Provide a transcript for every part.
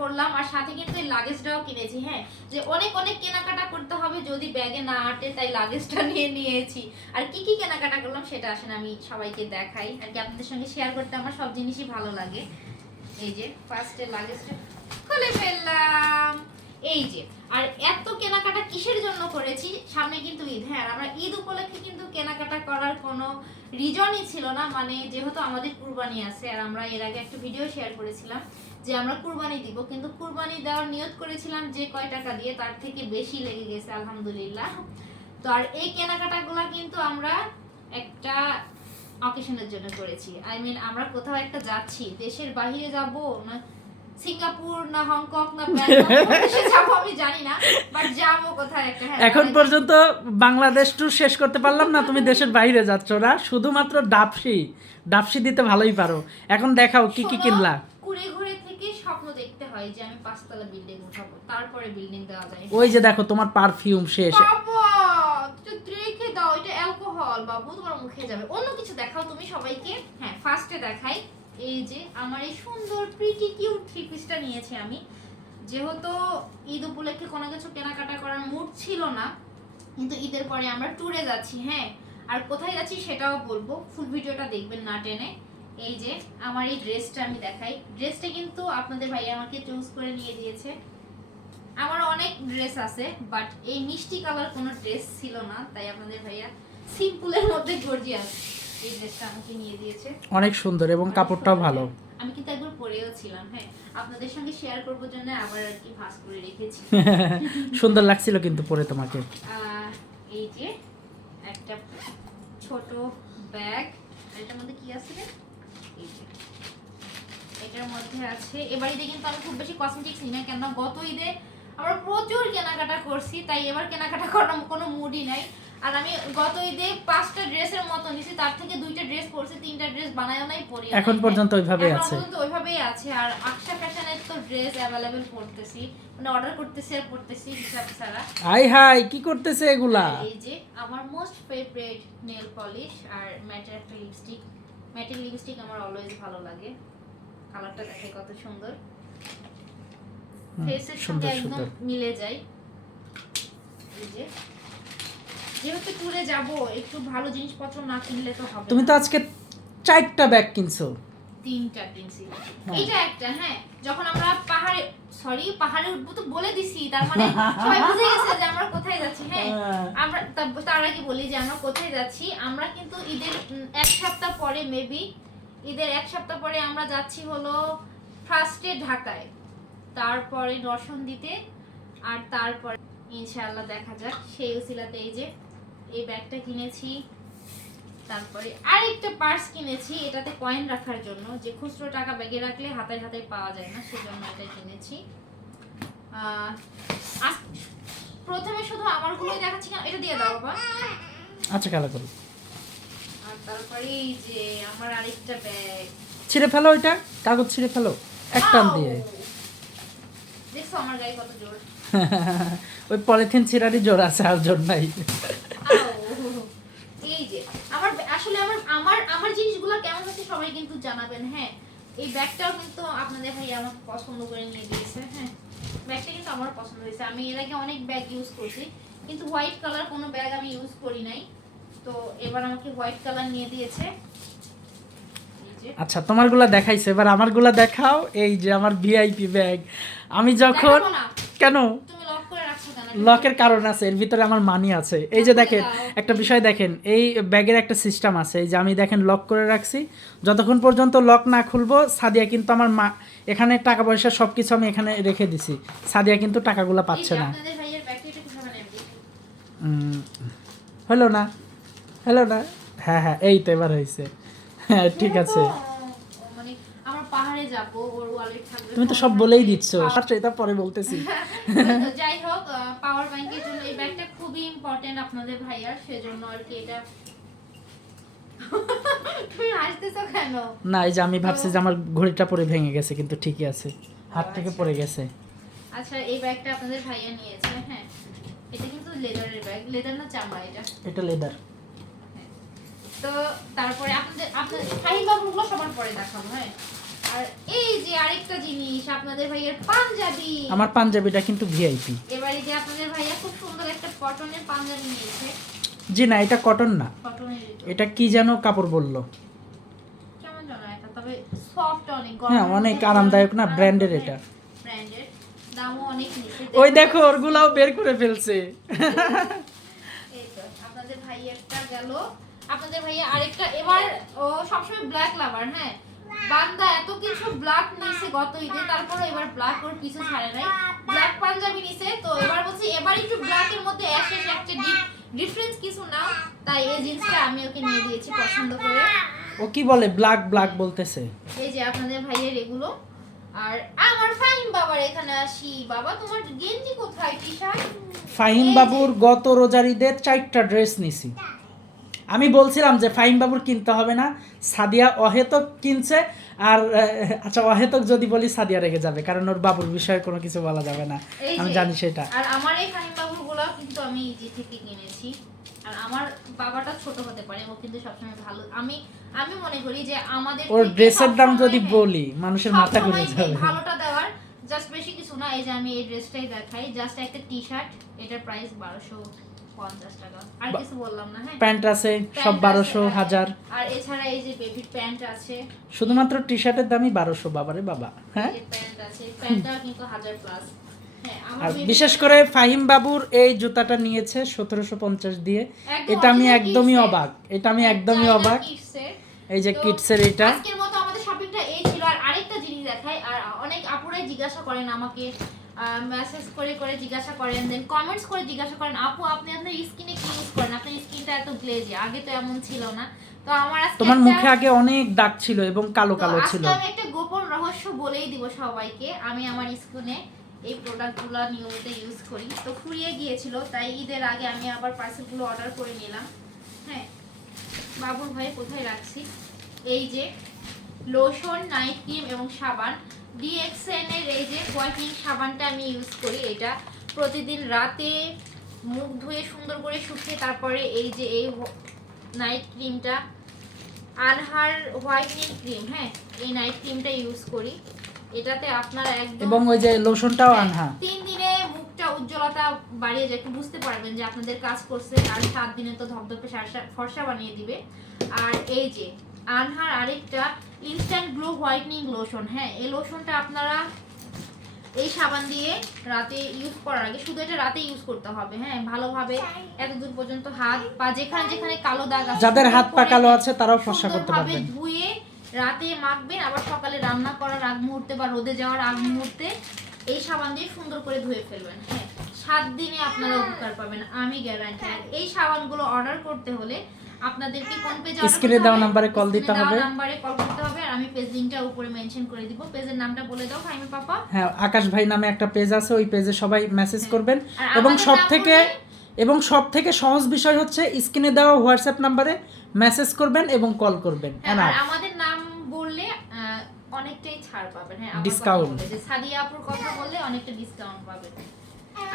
করলাম আর সাথে কিন্তু এই লাগেজটাও কিনেছি হ্যাঁ। যে অনেক অনেক কেনাকাটা করতে হবে যদি ব্যাগে না আটে, তাই লাগেজটা নিয়ে নিয়েছি। আর কি কি কেনাকাটা করলাম সেটা আসেন আমি সবাইকে দেখাই। আর কি আপনাদের সঙ্গে শেয়ার করতে আমার সব জিনিসই ভালো লাগে। এই যে ফার্স্টে লাগেজটা খুলে ফেললাম। এই যে, আর এত কেনাকাটা কিসের জন্য করেছি? সামনে কিন্তু ঈদ হ্যাঁ আমরা ঈদ উপলক্ষে কিন্তু কেনাকাটা করার কোনো রিজনই ছিল না। মানে যেহেতু আমাদের কুরবানি আছে, আর আমরা এর আগে একটা ভিডিও শেয়ার করেছিলাম। যে আমরা কুরবানি দিব কিন্তু কুরবানি দেওয়ার নিয়ত করেছিলাম যে কয় টাকা দিয়ে তার থেকে বেশি লেগে গেছে আলহামদুলিল্লাহ। তো আর এই কেনাকাটাগুলো কিন্তু আমরা একটা অকেশনের জন্য করেছি। আই মিন আমরা কোথাও একটা যাচ্ছি দেশের বাইরে যাব না সিঙ্গাপুর না হংকং না দেশে আমি জানি না বাট যাব কোথায় একটা হ্যাঁ এখন মানে- পর্যন্ত বাংলাদেশ ট্যুর শেষ করতে পারলাম না তুমি দেশের বাইরে যাচ্ছ না শুধুমাত্র ডাবসি ডাবসি দিতে ভালোই পারো। এখন দেখাও কি কি কিনলা কুড়ে ঘুরে থেকে স্বপ্ন দেখতে হয় যে আমি পাঁচতলা বিল্ডিং উঠাবো তারপরে বিল্ডিং দেওয়া যায়। ওই যে দেখো তোমার পারফিউম শেষ। বাবা তুই রেখে দাও এটা অ্যালকোহল বাবু তোমার মুখে যাবে। অন্য কিছু দেখাও তুমি সবাইকে। হ্যাঁ ফার্স্টে দেখাই এই যে আমার এই সুন্দর প্রিটি কিউট থ্রি পিসটা নিয়েছি আমি। যেহেতু ঈদ উপলক্ষে কোনো কিছু কেনাকাটা করার মুড ছিল না কিন্তু ঈদের পরে আমরা ট্যুরে যাচ্ছি হ্যাঁ। আর কোথায় যাচ্ছি সেটাও বলব। ফুল ভিডিওটা দেখবেন না টেনে। এই যে আমার এই ড্রেসটা আমি দেখাই। ড্রেসটা কিন্তু আপনাদের ভাই আমাকে চুজ করে নিয়ে দিয়েছে। আমার অনেক ড্রেস আছে বাট এই মিষ্টি কালার কোনো ড্রেস ছিল না তাই আপনাদের ভাইয়া সিম্পলের মধ্যে গর্জিয়াস এই ড্রেসটা আমাকে নিয়ে দিয়েছে। অনেক সুন্দর এবং কাপড়টাও ভালো। আমি কিন্তু একবার পরেও ছিলাম হ্যাঁ। আপনাদের সঙ্গে শেয়ার করব জন্য আবার আর কি ভাস করে রেখেছি। সুন্দর লাগছিল কিন্তু পরে তোমাকে। এই যে একটা ছোট ব্যাগ এটার মধ্যে কি আছে এটার মধ্যে আছে। এবার ঈদে কিন্তু আমি খুব বেশি কসমেটিক্স নিই না কেন গত ঈদে আমরা প্রচুর কেনাকাটা করছি তাই এবার কেনাকাটা করার কোনো মুডই নাই। আর আমি গত ঈদে পাঁচটা ড্রেসের মতো নিছি তার থেকে দুইটা ড্রেস পরছি তিনটা ড্রেস বানায় নাই পরি এখন পর্যন্ত ওইভাবেই এখন পর্যন্ত ওইভাবেই আছে আর আকশা ফ্যাশনের তো ড্রেস অ্যাভেলেবেল পড়তেছি মানে অর্ডার করতেছি আর পড়তেছি হিসাব ছাড়া। আই হাই কি করতেছে এগুলা? এই যে আমার মোস্ট ফেভারিট নেল পলিশ আর ম্যাটের একটা লিপস্টিক ম্যাটের লিপস্টিক আমার অলওয়েজ ভালো লাগে। কালারটা দেখে কত সুন্দর। ফেসের সঙ্গে একদম মিলে যায়। এই যে। যেহেতু ট্যুরে যাব একটু ভালো জিনিসপত্র না কিনলে তো হবে তুমি তো আজকে চারটা ব্যাগ কিনছো। তিনটা কিনছি হ্যাঁ। এইটা একটা হ্যাঁ। যখন আমরা পাহাড়ে সরি পাহাড়ে উঠবো তো বলে দিছি তার মানে সবাই বুঝে গেছে যে আমরা কোথায় যাচ্ছি হ্যাঁ। আমরা তার আগে বলি যে আমরা কোথায় যাচ্ছি। আমরা কিন্তু ঈদের এক সপ্তাহ পরে মেবি ঈদের এক সপ্তাহ পরে আমরা যাচ্ছি হলো ফার্স্টে ঢাকায়। তারপরে দর্শন দিতে আর তারপরে ইনশাআল্লাহ দেখা যাক। সেই উসিলাতে এই যে এই ব্যাগটা কিনেছি। তারপরে আরেকটা পার্স কিনেছি এটাতে কয়েন রাখার জন্য। যে খুচরো টাকা ব্যাগে রাখলে হাতায় হাতায় পাওয়া যায় না সেজন্য এটা কিনেছি। প্রথমে শুধু আমার আমারগুলোই দেখাচ্ছি না এটা দিয়ে দাও বাবা। আচ্ছা খেলা করো। আর তারপরে এই যে আমার আরেকটা ব্যাগ ছিঁড়ে ফেলো ওইটা কাগজ ছিঁড়ে ফেলো এক টান দিয়ে। দেখছ আমার গায়ে কত জোর? ওই পলিথিন ছিঁড়ারই জোর আছে আর জোর নাই আও। এই যে আমার আসলে আমার আমার আমার জিনিসগুলো কেমন হচ্ছে সবাই কিন্তু জানাবেন হ্যাঁ এই ব্যাগটাও কিন্তু আপনাদের ভাই আমার পছন্দ করে নিয়ে দিয়েছে হ্যাঁ ব্যাগটা কিন্তু আমার পছন্দ হয়েছে। আমি এর আগে অনেক ব্যাগ ইউজ করছি কিন্তু হোয়াইট কালার কোনো ব্যাগ আমি ইউজ করি নাই। তো এবার আমাকে হোয়াইট কালার নিয়ে দিয়েছে। আচ্ছা তোমারগুলা দেখাইছে এবার আমারগুলা দেখাও এই যে আমার ভিআইপি ব্যাগ আমি যখন। কেন তুমি লক করে রাখছো কেন লকের কারণ আছে এর ভিতরে আমার মানি আছে। এই যে দেখেন একটা বিষয় দেখেন এই ব্যাগের একটা সিস্টেম আছে এই যে আমি দেখেন লক করে রাখছি। যতক্ষণ পর্যন্ত লক না খুলবো সাদিয়া কিন্তু আমার মা এখানে টাকা পয়সা সব কিছু আমি এখানে রেখে দিছি। সাদিয়া কিন্তু টাকাগুলো পাচ্ছে না। উম, হলো না হলো না। হ্যাঁ হ্যাঁ এই তো এবার হয়েছে। হ্যাঁ ঠিক আছে। মানে তুমি তো সব বলেই দিচ্ছ। আচ্ছা এটা পরে বলতেছি। যাই হোক ব্যাংকের জন্য এই ব্যাগটা খুবই ইম্পর্টেন্ট আপনাদের ভাইয়ার সেজন্য আর কি এটা তুমি হাসতেছো কেন? না এই যে আমি ভাবছি যে আমার ঘড়িটা পরে ভেঙে গেছে কিন্তু ঠিকই আছে। হাত থেকে পড়ে গেছে। আচ্ছা এই ব্যাগটা আপনাদের ভাইয়া নিয়েছে হ্যাঁ। এটা কিন্তু লেদারের ব্যাগ লেদার না চামড়া এটা? এটা লেদার তো তারপরে আপনাদের আপনাদের ফাহিম বাবুগুলো সবার পরে দেখাবো হ্যাঁ। আর এই যে আরেকটা জিনিস আপনাদের ভাইয়ের পাঞ্জাবি। আমার পাঞ্জাবিটা কিন্তু ভিআইপি এবারে যে আপনাদের ভাইয়া খুব সুন্দর একটা কটনের পাঞ্জাবি নিয়েছে। জি না এটা কটন না। এটা কি যেন কাপড় বলল? কেমন জানো এটা তবে সফট অনেক হ্যাঁ, অনেক আরামদায়ক না, branded এটা। ব্র্যান্ডেড দামও অনেক নিচে। ওই দেখো ওরগুলাও বের করে ফেলছে। আপনাদের ভাইয়েরটা গেল। আপনাদের ভাইয়া আরেকটা এবার ও সবসময় ব্ল্যাক লাভার হ্যাঁ? বান্দা এত কিছু ব্ল্যাক নিছে গত ঈদে তারপরে এবার ব্ল্যাক ওর কিছু ছাড়ে নাই। ব্ল্যাক পাঞ্জাবি নিছে তো এবার বলছি এবার একটু ব্ল্যাক এর মধ্যে অ্যাশেস একটা ডিপ ডিফারেন্স কিছু না তাই এই জিন্সটা আমি ওকে নিয়ে দিয়েছি পছন্দ করে। ও কি বলে? ব্ল্যাক ব্ল্যাক বলতেছে। এই যে আপনাদের ভাইয়ের এগুলো। আর আমার ফাইন বাবার এখানে আসি। বাবা তোমার গেঞ্জি কোথায়? টি শার্ট ফাহিম বাবুর গত রোজার ঈদের চারটা ড্রেস নিছি। আমি বলছিলাম যে ফাহিম বাবুর কিনতে হবে না সাদিয়া অহেতক কিনছে আর আচ্ছা অহেতক যদি বলি সাদিয়া রেগে যাবে কারণ ওর বাবুর বিষয়ে কোনো কিছু বলা যাবে না। আমি জানি সেটা। আর আমার এই ফাহিম বাবুরগুলো কিন্তু আমি ইজি থেকে কিনেছি আর আমার বাবাটা ছোট হতে পারে ও কিন্তু সবসময় ভালো আমি আমি মনে করি যে আমাদের ওর ড্রেসের দাম যদি বলি মানুষের মাথা ঘুরে যাবে। ভালোটা দেওয়ার জাস্ট বেশি কিছু না এই যে আমি এই ড্রেসটাই দেখাই জাস্ট একটা টি শার্ট এটার প্রাইস বারোশো হ্যাঁ? প্যান্ট আছে সব বারোশো। হাজার। আর এছাড়া এই যে বেবির প্যান্ট আছে। শুধুমাত্র টি শার্টের দামই বারোশো বাবারে বাবা হ্যাঁ? প্যান্ট আছে প্যান্টটা কিন্তু হাজার প্লাস হ্যাঁ আর বিশেষ করে ফাহিম বাবুর এই জুতাটা নিয়েছে সতেরোশো পঞ্চাশ দিয়ে। এটা আমি একদমই অবাক এটা আমি একদমই অবাক। এই যে তো কিডসের এটা। আজকের মতো আমাদের শপিংটা এই ছিল। আর আরেকটা জিনিস দেখাই আর অনেক আপুরাই জিজ্ঞাসা করেন আমাকে মেসেজ করে করে জিজ্ঞাসা করেন দেন কমেন্টস করে জিজ্ঞাসা করেন আপু আপনি আপনার স্কিনে কি ইউজ করেন? আপনার স্কিনটা এত গ্লেজি আগে তো এমন ছিল না। তো আমার আজকে তোমার মুখে আগে অনেক দাগ ছিল এবং কালো কালো ছিল। আমি একটা গোপন রহস্য বলেই দিব সবাইকে। আমি আমার স্কিনে এই প্রোডাক্টগুলো নিয়মিত ইউজ করি। তো ফুরিয়ে গিয়েছিল তাই ঈদের আগে আমি আবার পার্সেলগুলো অর্ডার করে নিলাম। হ্যাঁ বাবুর ভাই কোথায় রাখছি? এই যে লোশন নাইট ক্রিম এবং সাবান। ডিএক্সএন এর এই যে হোয়াইটনিং সাবানটা আমি ইউজ করি এটা প্রতিদিন রাতে মুখ ধুয়ে সুন্দর করে শুকিয়ে তারপরে এই যে এই নাইট ক্রিমটা আনহার হোয়াইটনিং ক্রিম হ্যাঁ এই নাইট ক্রিমটা ইউজ করি। এটাতে আপনারা একদম এবং ওই যে লোশনটাও হ্যাঁ, আনহা। তিন দিনে মুখটা উজ্জ্বলতা বাড়িয়ে যায়। একটু বুঝতে পারবেন যে আপনাদের কাজ করছে আর সাত দিনে তো ধপধপে সারসা- ফর্সা বানিয়ে দিবে। আর এই যে আনহার আরেকটা ইনস্ট্যান্ট গ্লো হোয়াইটনিং লোশন হ্যাঁ এই লোশনটা আপনারা এই সাবান দিয়ে রাতে ইউজ করার আগে শুধু এটা রাতে ইউজ করতে হবে হ্যাঁ ভালোভাবে এতদূর পর্যন্ত হাত পা যেখানে যেখানে কালো দাগ আছে যাদের হাত পা কালো আছে তারাও ফর্সা করতে পারবেন। ধুয়ে রাতে মাখবেন আবার সকালে রান্না করার আগ মুহূর্তে বা রোদে যাওয়ার আগ মুহূর্তে এই সাবান দিয়ে সুন্দর করে ধুয়ে ফেলবেন হ্যাঁ সাত দিনে আপনারা উপকার পাবেন আমি গ্যারান্টি আর এই সাবানগুলো অর্ডার করতে হলে আপনাদেরকে কোন পেজে এ দেওয়া নাম্বারে call দিতে হবে। নাম্বারে কল করতে হবে আর আমি পেজ লিংকটা উপরে মেনশন করে দিব। পেজের নামটা বলে দাও ফাইমি পাপা হ্যাঁ আকাশ ভাই নামে একটা পেজ আছে ওই পেজে সবাই মেসেজ হ্যাঁ। করবেন। এবং সব থেকে এবং সব থেকে সহজ বিষয় হচ্ছে স্ক্রিনে দেওয়া হোয়াটসঅ্যাপ নাম্বারে মেসেজ করবেন এবং কল করবেন। হ্যাঁ, আর আমাদের নাম বললে অনেকটাই ছাড় পাবেন। হ্যাঁ. যে সাদিয়া আপুর কথা বললে অনেকটা ডিসকাউন্ট পাবেন।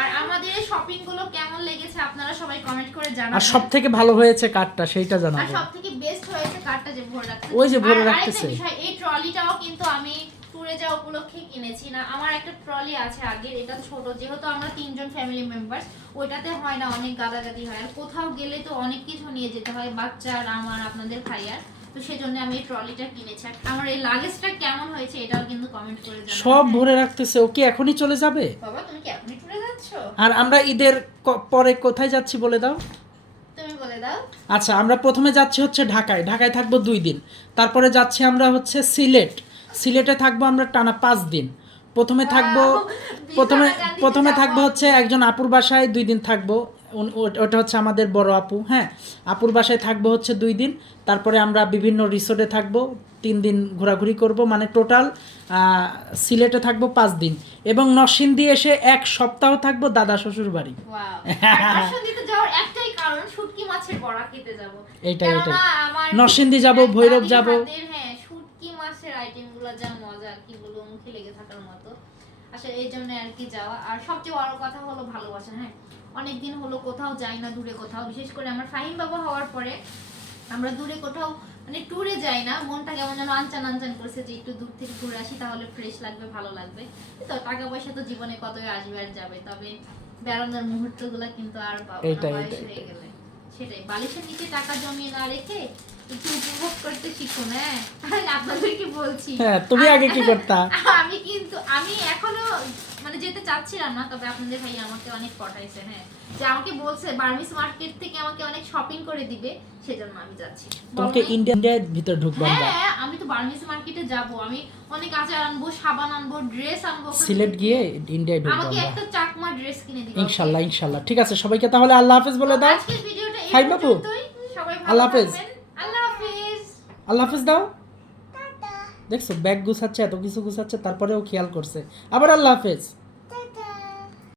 আর আমাদের এই শপিংগুলো কেমন লেগেছে আপনারা সবাই কমেন্ট করে জানাবেন। সব থেকে ভালো হয়েছে কার্ডটা সেইটা আর জানাব। সব থেকে বেস্ট হয়েছে কার্ডটা যে ভরে ওই যে ভরে রাখতেছে। বিষয় এই ট্রলিটাও কিন্তু আমি ট্যুরে যাওয়া উপলক্ষে কিনেছি না। আমার একটা ট্রলি আছে আগে এটা ছোট। যেহেতু আমরা তিনজন ফ্যামিলি মেম্বার্স ওইটাতে হয় না অনেক গাদাগাদি হয়। আর কোথাও গেলে তো অনেক কিছু নিয়ে যেতে হয় বাচ্চার আমার আপনাদের ভাইয়ার। তো সেজন্য আমি এই ট্রলিটা কিনেছি। আর আমার এই লাগেজটা কেমন হয়েছে এটাও কিন্তু কমেন্ট করে জানাবেন। সব ভরে রাখতেছে। ও কি এখনই চলে যাবে? বাবা তুমি কি এখনই ট্যুরে যাচ্ছ? আর আমরা ঈদের ক- পরে কোথায় যাচ্ছি বলে দাও? তুমি বলে দাও। আচ্ছা আমরা প্রথমে যাচ্ছি হচ্ছে ঢাকায়। ঢাকায় থাকব দুই দিন। তারপরে যাচ্ছি আমরা হচ্ছে সিলেট। সিলেটে থাকব আমরা টানা পাঁচ দিন। প্রথমে থাকব Wow! প্রথমে গান্ধিতে প্রথমে যাব। থাকব হচ্ছে একজন আপুর বাসায় দুই দিন থাকব। ওটা হচ্ছে আমাদের বড় আপু হ্যাঁ? আপুর বাসায় থাকব হচ্ছে দুই দিন তারপরে আমরা বিভিন্ন রিসোর্টে থাকব তিন দিন ঘোরাঘুরি করব মানে টোটাল সিলেটে থাকব পাঁচ দিন। এবং নরসিংদী এসে এক সপ্তাহ থাকব দাদা শ্বশুর বাড়ি। এইটাই। আমার নরসিংদী যাব, ভৈরব যাব। হ্যাঁ শুটকি মাছের আইটেমগুলো যা মজা কি বলব মুখে লেগে থাকার মতো আসলে এই জন্য আর কি যাওয়া। আর সবচেয়ে বড় কথা হলো ভালোবাসা হ্যাঁ? অনেকদিন হলো কোথাও যাই না দূরে কোথাও। বিশেষ করে আমার ফাহিম বাবা হওয়ার পরে আমরা দূরে কোথাও মানে ট্যুরে যাই না মনটা কেমন যেন আনচান আনচান করছে যে একটু দূর থেকে ঘুরে আসি তাহলে ফ্রেশ লাগবে ভালো লাগবে। তো টাকা পয়সা তো জীবনে কতই আসবে আর যাবে তবে বেড়ানোর মুহূর্তগুলো কিন্তু আর পাবো না বয়স হয়ে গেলে। সেটাই বালিশের নিচে টাকা জমিয়ে না রেখে একটু উপভোগ করতে শিখুন হ্যাঁ? আমি আপনাদেরকে বলছি। হ্যাঁ তুমি আগে কি করতা? আমি কিন্তু আমি এখনও মানে যেতে চাচ্ছিলাম না তবে আপনাদের ভাই আমাকে অনেক পটাইছে হ্যাঁ। যে আমাকে বলছে বার্মিস মার্কেট থেকে আমাকে অনেক শপিং করে দিবে সেজন্য আমি যাচ্ছি। তোমাকে ইন্ডিয়ার ভিতর ঢুকবো হ্যাঁ আমি তো বার্মিস মার্কেটে যাব। আমি অনেক আচার আনব সাবান আনব ড্রেস আনব। সিলেট গিয়ে ইন্ডিয়ায় ঢুকবো আমাকে একটা চাকমা ড্রেস কিনে দিবে ইনশাল্লাহ ইনশাল্লাহ। ঠিক আছে সবাইকে তাহলে আল্লাহ হাফেজ বলে দাও। আজকের ভিডিওটা এই হাই বাবু। সবাই আল্লাহ হাফেজ। আল্লাহ হাফেজ দাও। দেখছ ব্যাগ গুছাচ্ছে এত কিছু গুছাচ্ছে তারপরেও খেয়াল করছে। আবার আল্লাহ হাফেজ।